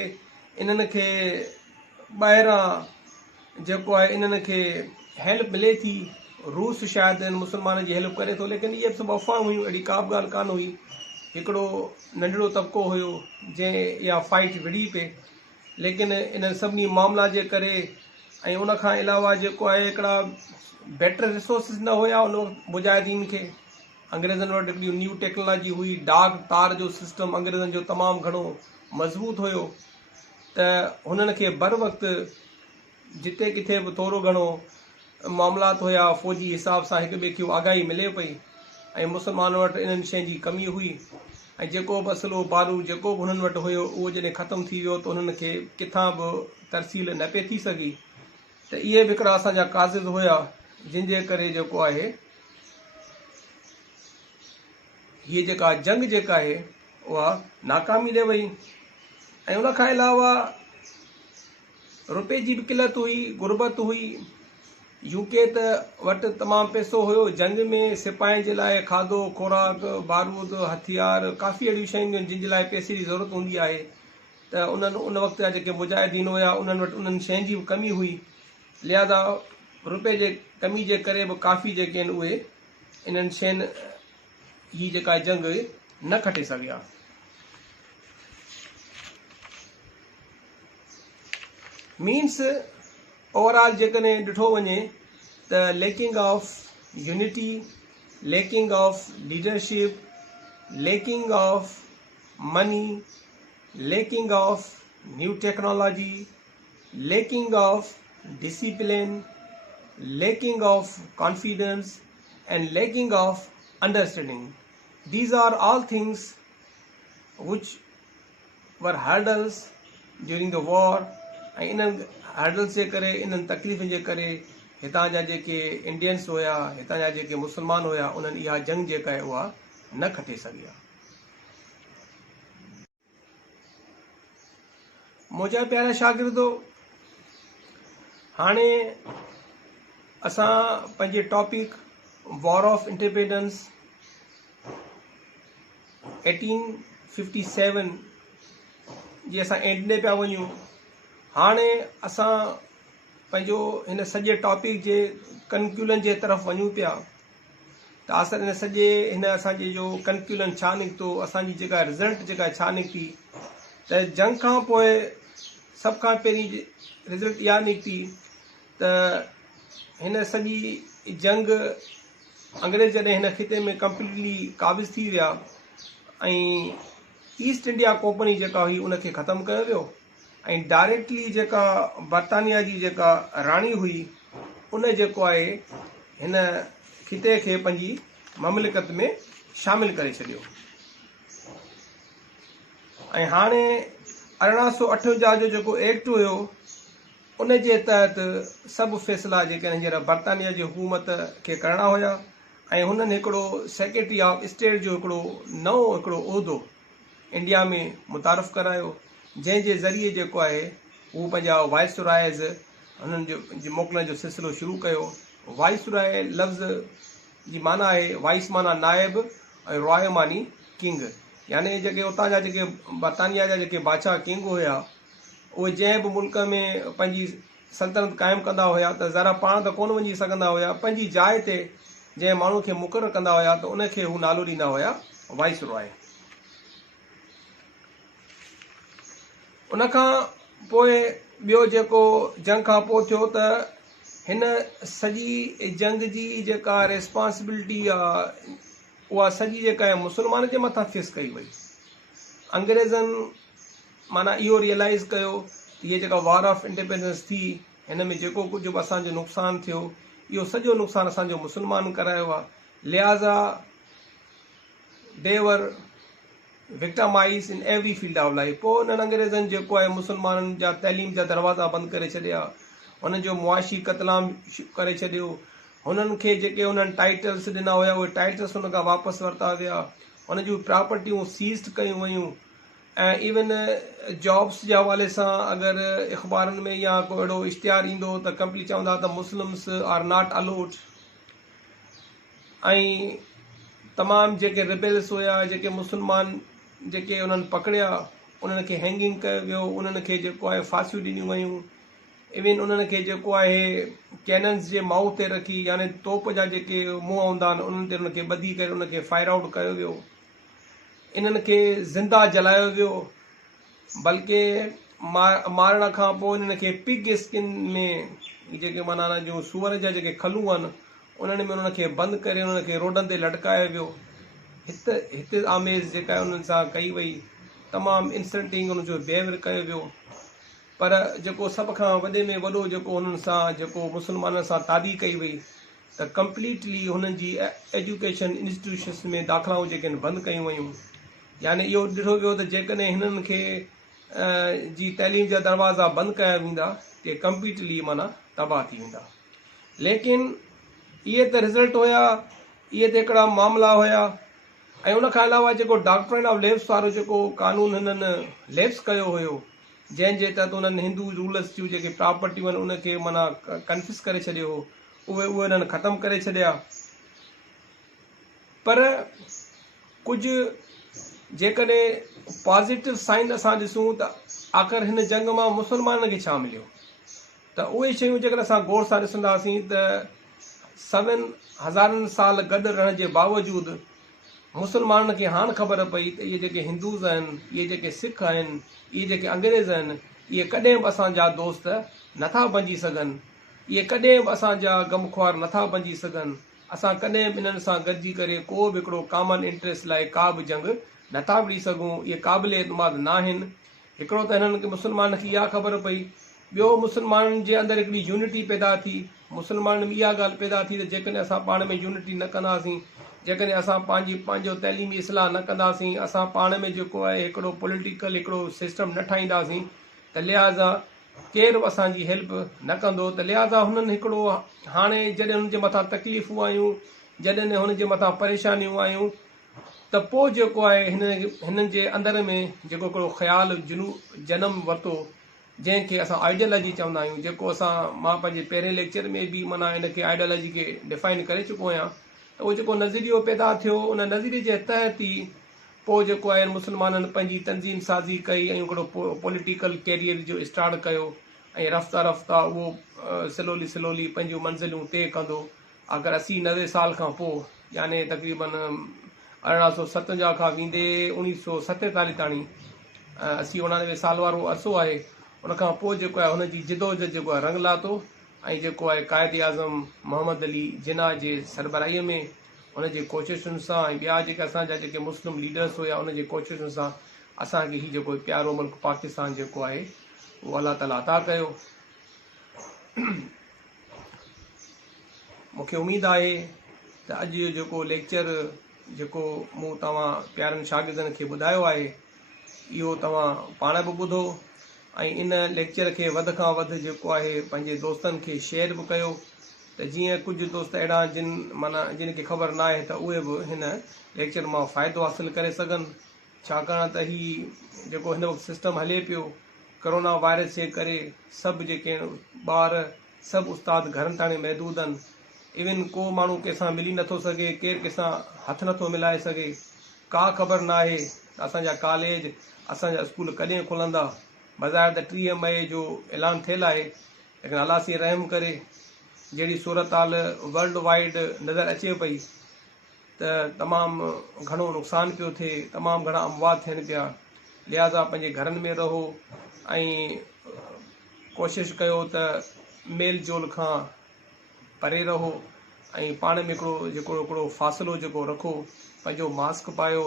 इन्हनि खे ॿाहिरां जेको आहे इन्हनि खे हेल्प मिले थी, रूस शायदि मुस्लमान जी हेल्प करे थो, लेकिन इहे सभु अफ़वाहूं हुयूं, अहिड़ी का बि ॻाल्हि कान हुई। हिकिड़ो नंढिड़ो तबिको हुयो जंहिं इहा फाइट विढ़ी पिए, लेकिन इन सभिनी मामला जे करे ऐं उन खां अलावा जेको आहे हिकिड़ा बेटर रिसोर्सिस न हुया उन मुजाहिदीन खे। अंग्रेज़नि वटि हिकिड़ी न्यू टेक्नोलॉजी हुई, डाक तार जो सिस्टम अंग्रेज़नि जो तमामु घणो मज़बूत हुयो, त हुननि खे बर वक़्तु जिते किथे बि थोरो घणो मामलात हुया फ़ौजी हिसाब सां हिक ॿिए खे आगाही मिले पई। ऐं मुस्लमान वटि इन्हनि शइ जी कमी हुई ऐं जेको बि असलो बारूद जेको बि हुननि वटि हुयो उहो जॾहिं ख़तमु थी वियो त उन्हनि खे किथां बि तरसील न पई थी सघी। त इहे बि हिकिड़ा असांजा काज़िज़ हुया जिन जे करे जेको आहे हीअ जेका जंग जेका आहे उहा नाकामी ॾे वई। ऐं उन खां अलावा रुपए जी बि किलत हुई, गुरबत हुई। यूके त वटि तमामु पैसो हुयो, जंग में सिपाहियुनि जे लाइ खाधो खुराक, बारूद, हथियार, काफ़ी अहिड़ियूं शयूं आहिनि जिन जे लाइ पैसे जी ज़रूरत हूंदी आहे। त उन्हनि उन वक़्त जा जेके मुजाहिदीन हुया उन्हनि वटि उन्हनि शयुनि जी बि कमी हुई। लिहाज़ा रुपए जे कमी जे करे बि काफ़ी जेके आहिनि उहे इन्हनि शयुनि ही जेका जंग न खटे सघिया। मीन्स ओवरऑल जेकॾहिं ॾिठो वञे त lacking of unity, lacking of leadership, lacking of money, lacking of new technology, lacking of discipline, lacking of confidence, and lacking of understanding. These are all things which were hurdles during the war. ऐं इन्हनि हर्डल्स जे करे, इन्हनि तकलीफ़ुनि जे करे हितां जा जेके इंडियंस हुया, हितां जा जेके मुस्लमान हुया, उन्हनि इहा जंग जेका आहे उहा न खटे सघिया। मुंहिंजा प्यारा शागिर्दो, हाणे असां पंहिंजे टॉपिक वॉर ऑफ इंडिपेंडेंस 1857 जी असां एंड में पिया वञूं। हाणे असां पंहिंजो हिन सॼे टॉपिक जे कंक्लूजन जे तरफ़ वञूं पिया त आख़िर हिन सॼे हिन असांजे जो कंक्लूजन छा निकितो, असांजी जेका रिज़ल्ट जेका छा निकिती। त जंग खां पोइ सभ खां पहिरीं रिज़ल्ट इहा निकिती त हिन सॼी जंग अंग्रेज़ जॾहिं हिन खिते में कंप्लीटली क़ाबिज़ थी विया ऐं ईस्ट इंडिया कंपनी जेका हुई उनखे ख़तमु कयो वियो ऐं डायरेक्टली जेका बर्तानिया जी जेका राणी हुई उन जेको आहे हिन खिते खे पंहिंजी ममलिकत में शामिल करे छॾियो। ऐं हाणे 1858 जो जेको एक्ट हुयो उन जे तहत सभु फ़ैसिला जेके हींअर बर्तानिया जी हुकूमत खे करणा हुया ऐं हुननि हिकिड़ो सेक्रेटरी ऑफ स्टेट जो हिकिड़ो नओं हिकिड़ो उहिदो इंडिया में मुतारफ़ करायो, जंहिंजे ज़रिए जेको आहे हू पंहिंजा वाइसरायज़ हुननि जो मोकिलण जो सिलसिलो शुरू कयो। वाइसराय लफ़्ज़ जी माना आहे वाइस माना नायब ऐं रॉय मानी किंग, यानी जेके उतां जा जेके बर्तानिया जा जेके बादशाह किंग हुया उहे जंहिं बि मुल्क में पंहिंजी सल्तनत क़ाइमु कंदा हुया त ज़रा पाण त कोन वञी सघंदा हुया, पंहिंजी जाइ ते जंहिं माण्हू खे मुक़ररु कंदा हुया त उनखे हू नालो ॾींदा हुया वाइसरॉय। उनखां पोइ ॿियो जेको जंग खां पोइ थियो त हिन सॼी जंग जी जेका रिस्पॉन्सिबिलिटी आहे उहा सॼी जेका आहे मुस्लमान जे मथां फिक्स कई वई। अंग्रेज़नि माना इहो रियलाइज़ कयो हीअ जेका वॉर ऑफ इंडिपेंडेंस थी हिन में जेको कुझु बि असांजो नुक़सानु थियो इहो सॼो नुक़सानु असांजो मुस्लमान करायो आहे। लिहाज़ा देवर विक्टमाइज़ in every field of life. पोइ हुननि अंग्रेज़नि जेको आहे मुस्लमाननि जा तइलीम जा दरवाज़ा बंदि करे छॾिया, हुननि जो मुआशी कतलाम करे छॾियो, हुननि खे जेके हुननि टाइटल्स ॾिना हुया उहे टाइटल्स हुन खां वापसि वरिता विया, हुन जूं प्रॉपर्टियूं सीज़ कयूं वयूं ऐं इवन जॉब्स जे हवाले सां अगरि अख़बारनि में या को अहिड़ो इश्तिहार ईंदो त कंपनी चवंदा त मुस्लिम्स आर नॉट अलाउड। ऐं तमामु जेके रिबेल्स हुया जेके मुस्लमान जेके उन्हनि पकड़िया उन्हनि खे हैंगिंग कयो वियो, उन्हनि खे जेको आहे फांसियूं ॾिनियूं वयूं, इवन उन्हनि खे जेको आहे कैनन्स जे माउथ ते रखी यानी तोप जा जेके मुंहं हूंदा आहिनि उन्हनि ते उनखे ॿधी करे उनखे फायर आउट कयो वियो, इन्हनि खे ज़िंदा जलायो वियो। बल्कि मारण खां पोइ इन्हनि खे पिग स्किन में जेके माना जो सूअर जा जेके खलूं आहिनि उन्हनि में उन्हनि खे बंदि करे उन्हनि खे रोडनि ते लटकायो वियो। हिते आमेज़ जेका आहे उन्हनि सां कई वई, तमामु इंसल्टिंग उन जो बिहेवियर कयो वियो। पर जेको सभ खां वॾे में वॾो जेको हुननि सां जेको मुस्लमाननि सां तादी कई वई त कंप्लीटली हुननि जी एजुकेशन इंस्टीट्यूशन्स में दाख़िलाऊं जेके आहिनि बंदि कयूं वयूं। यानी इहो ॾिठो वियो त जेकॾहिं हिननि खे जी तइलीम जा दरवाज़ा बंदि कया वेंदा त कंप्लीटली माना तबाह थी वेंदा। लेकिन इहे त रिज़ल्ट हुया, इहे त हिकिड़ा मामला हुया। ऐं उन खां अलावा जेको डॉक्ट्रिन ऑफ लेब्स वारो जेको कानून हिननि लेब्स कयो हुयो जंहिंजे तहत उन्हनि हिंदू रूलर्स जूं जेके प्रॉपर्टियूं आहिनि उनखे माना कन्फिस करे छॾियो हो, उहे हिननि ख़तमु करे छॾिया। पर कुझु जेकॾहिं पॉज़िटिव साइन असां ॾिसूं त आख़िर हिन जंग मां मुस्लमाननि खे छा मिलियो, त उहे शयूं जेकर असां गौर सां ॾिसंदासीं त 7,000 साल गॾु रहण जे बावजूदि मुस्लमाननि खे हाणे ख़बर पई त इहे जेके हिंदूज़ आहिनि, इहे जेके सिख आहिनि, इहे जेके अंग्रेज़ आहिनि, इहे कॾहिं बि असांजा दोस्त नथा बणिजी सघनि, इहे कॾहिं बि असांजा गमख्वार नथा बणिजी सघनि। असां कॾहिं बि इन्हनि सां गॾिजी करे को बि हिकिड़ो कॉमन इंट्रस्ट लाइ का बि जंग नथा विड़ी सघूं, इहे क़ाबिल एतमाद न आहिनि। हिकिड़ो त हिननि खे मुस्लमाननि खे इहा ख़बर पई, ॿियो मुस्लमाननि जे अंदरि हिकिड़ी यूनिटी पैदा थी। मुस्लमाननि में इहा ॻाल्हि पैदा थी त जेकॾहिं असां पाण में यूनिटी न कंदासीं, जेकॾहिं असां पंहिंजो तइलीमी इस्लाह न कंदासीं, असां पाण में जेको आहे हिकिड़ो पॉलिटिकल हिकिड़ो सिस्टम न ठाहींदासीं त लिहाज़ा केरु बि असांजी हेल्प न कंदो। त लिहाज़ा हुननि हिकिड़ो हाणे जॾहिं हुननि जे मथां तकलीफ़ूं आयूं, जॾहिं हुननि जे मथां परेशानियूं आयूं, त पोइ जेको आहे हिननि जे अंदर में जेको हिकिड़ो ख़्यालु जनम वरितो जंहिंखे असां आइडियोलॉजी चवंदा आहियूं, जेको मां पंहिंजे पहिरें लेक्चर में बि माना हिनखे आइडियोलॉजी खे डिफाइन करे चुको आहियां। त उहो जेको नज़रियो पैदा थियो, उन नज़रिये जे तहत ई पोइ जेको आहे मुस्लमाननि पंहिंजी तंज़ीम साज़ी कई ऐं हिकिड़ो पॉलिटिकल कैरियर जो स्टार्ट कयो ऐं रफ़्ता रफ़्ता उहो स्लोली पंहिंजूं मंज़िलूं तइ कंदो। अगरि 80-90 साल खां पोइ यानी तक़रीबन 1857 खां वेंदे 1947 ताणी 80-89 साल वारो अरसो आहे। उनखां पोइ जेको आहे हुनजी जिदोजहद जेको आहे रंग लाथो ऐं जेको आहे क़ाइद आज़म मोहम्मद अली जिन्ना जे सरबराहीअ में उनजे कोशिशुनि सां ऐं ॿिया जेके असांजा जेके मुस्लिम लीडर्स हुया उनजे कोशिशुनि सां असांखे हीउ जेको प्यारो मुल्क पाकिस्तान जेको आहे उहो अलाह ताला अता कयो। मूंखे उमेदु आहे त अॼु जो जेको लेक्चर जेको मूं तव्हां प्यारनि शागिर्दनि खे ॿुधायो आहे इहो तव्हां पाण बि ॿुधो ऐं इन लेक्चर खे वधि खां वधि जेको आहे पंहिंजे दोस्तनि खे शेयर बि कयो त जीअं कुझु दोस्त अहिड़ा जिन खे ख़बर न आहे त उहे बि हिन लेक्चर मां फ़ाइदो हासिलु करे सघनि। छाकाणि त हीउ जेको हिन वक़्तु सिस्टम हले पियो कोरोना वायरस जे करे सभु जेके ॿार सभु उस्ताद घरनि ताणी महदूद आहिनि। इवन को माण्हू कंहिंसां मिली नथो सघे, केरु कंहिंसां हथु नथो मिलाए सघे, का ख़बर न आहे त असांजा कॉलेज असांजा स्कूल कॾहिं खुलंदा। बज़ाहिर त 30 मई जो ऐलान थियल आहे, लेकिन अलाह सी रहम करे जहिड़ी सूरत हाल वर्ल्ड वाइड नज़र अचे पई त तमामु घणो नुक़सान पियो थिए, तमामु घणा अमवात थियनि पिया। लिहाज़ा पंहिंजे घरनि में रहो ऐं कोशिशि कयो त मेल जोल खां परे रहो ऐं पाण में हिकिड़ो फ़ासिलो जेको रखो, पंहिंजो मास्क पायो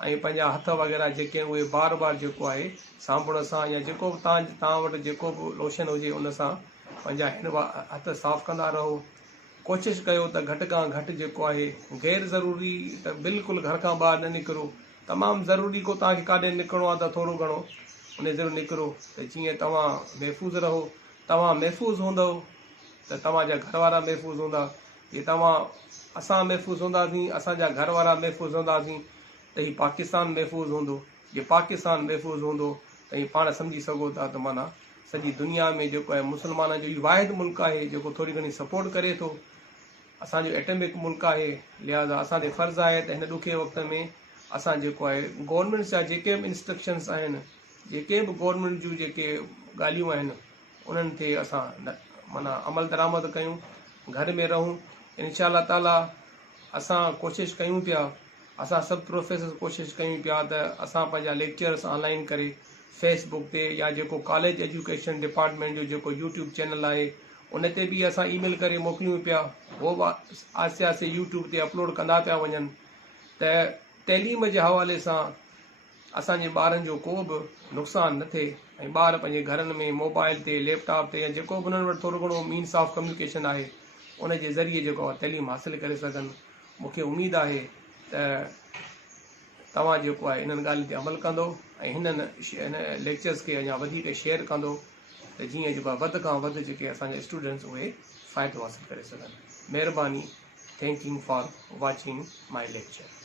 ऐं पंहिंजा हथ वग़ैरह जेके आहिनि उहे बार बार जेको आहे साबुण सां या जेको बि तव्हां वटि जेको बि लोशन हुजे उन सां पंहिंजा हथ साफ़ कंदा रहो। कोशिशि कयो त घटि खां घटि जेको आहे गैर ज़रूरी त बिल्कुलु घर खां ॿाहिरि न निकिरो। तमामु ज़रूरी को तव्हांखे काॾे निकिरणो आहे त थोरो घणो उन ज़रूरु निकिरो त जीअं तव्हां महफ़ूज़ रहो। तव्हां महफ़ूज़ हूंदव त तव्हांजा घर वारा महफ़ूज़ हूंदा। जे असां महफ़ूज़ हूंदासीं, असांजा घर वारा महफ़ूज़ हूंदासीं त हीउ पाकिस्तान महफ़ूज़ हूंदो। जे पाकिस्तान महफ़ूज़ हूंदो त हीउ पाण सम्झी सघो था त माना सॼी दुनिया में जेको आहे मुस्लमाननि जो इहो वाहिद मुल्क आहे जेको थोरी घणी सपोर्ट करे थो। असांजो एटमिक मुल्क आहे, लिहाज़ा असांखे फ़र्ज़ु आहे त हिन ॾुखे वक़्त में असां जेको आहे गवर्नमेंट जा जेके बि इंस्ट्रक्शन्स आहिनि, जेके बि गवर्नमेंट जूं जेके ॻाल्हियूं आहिनि उन्हनि ते असां माना अमल दरामद कयूं, घर में रहूं। इंशाअल्लाह ताला असां कोशिशि कयूं पिया, असां सभु प्रोफेसर कोशिशि कयूं पिया त असां पंहिंजा लेक्चर्स ऑनलाइन करे फेसबुक ते या जेको कॉलेज एजुकेशन डिपार्टमेंट जो जेको यूट्यूब चैनल आहे उन ते बि असां ईमेल करे मोकिलियूं पिया। उहो बि आहिस्ते आहिस्ते यूट्यूब ते अपलोड कंदा पिया वञनि त तइलीम जे हवाले सां असांजे ॿारनि जो को बि नुक़सानु न थिए ऐं ॿार पंहिंजे घरनि में मोबाइल ते लैपटॉप ते या जेको बि उन्हनि वटि थोरो घणो मीन्स ऑफ कम्युनिकेशन आहे उन जे ज़रिए जेको आहे तइलीम हासिलु करे सघनि। मूंखे उमेदु आहे त तव्हां जेको आहे इन्हनि ॻाल्हियुनि ते अमल कंदो ऐं हिन लेक्चर्स खे अञा वधीक शेयर कंदो त जीअं जेको आहे वधि खां वधि जेके असांजा स्टूडेंट्स उहे फ़ाइदो हासिलु करे सघनि। महिरबानी। Thank you for watching my lecture.